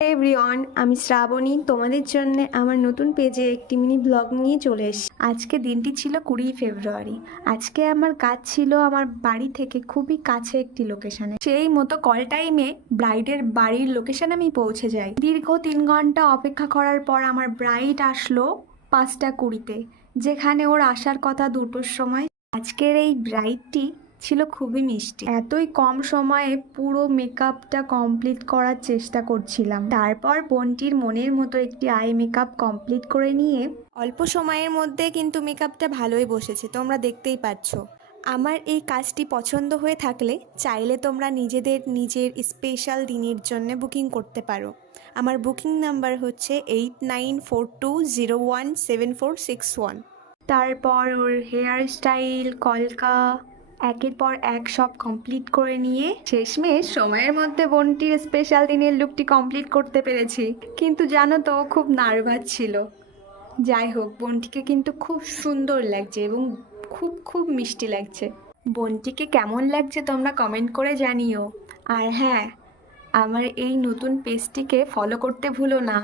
Everyone, আমি শ্রাবণী তোমাদের জন্য আমার নতুন পেজে একটি মিনি ব্লগ নিয়ে চলে এসেছি। আজকে দিনটি ছিল 20 ফেব্রুয়ারি। আজকে আমার কাজ ছিল আমার বাড়ি থেকে খুবই কাছে একটি লোকেশনে। সেই মতো কল টাইমে ব্রাইডের বাড়ির লোকেশনে আমি পৌঁছে যাই। দীর্ঘ 3 ঘন্টা অপেক্ষা করার পর আমার ব্রাইড আসলো 5টা 20-তে, যেখানে ওর আসার কথা 2টোর সময়। আজকের এই ব্রাইডটি ছিল খুবই মিষ্টি। এতই কম সময়ে পুরো মেকআপটা কমপ্লিট করার চেষ্টা করছিলাম। তারপর বোনটির মনের মতো একটি আই মেকআপ কমপ্লিট করে নিয়ে অল্প সময়ের মধ্যে কিন্তু মেকআপটা ভালোই বসেছে, তোমরা দেখতেই পাচ্ছ। আমার এই কাজটি পছন্দ হয়ে থাকলে চাইলে তোমরা নিজের স্পেশাল দিনের জন্য বুকিং করতে পারো। আমার বুকিং নাম্বার হচ্ছে 8942017461। তারপর ওর হেয়ার স্টাইল, কলকা একের পর এক সব কমপ্লিট করে নিয়ে শেষমেশ সময়ের মধ্যে বোনটির স্পেশাল দিনের লুকটি কমপ্লিট করতে পেরেছি। কিন্তু জানো তো, ও খুব নার্ভাস ছিল। যাই হোক, বোনটিকে কিন্তু খুব সুন্দর লাগছে এবং খুব খুব মিষ্টি লাগছে। বোনটিকে কেমন লাগছে তোমরা কমেন্ট করে জানিও। আর হ্যাঁ, আমার এই নতুন পেজটিকে ফলো করতে ভুলো না।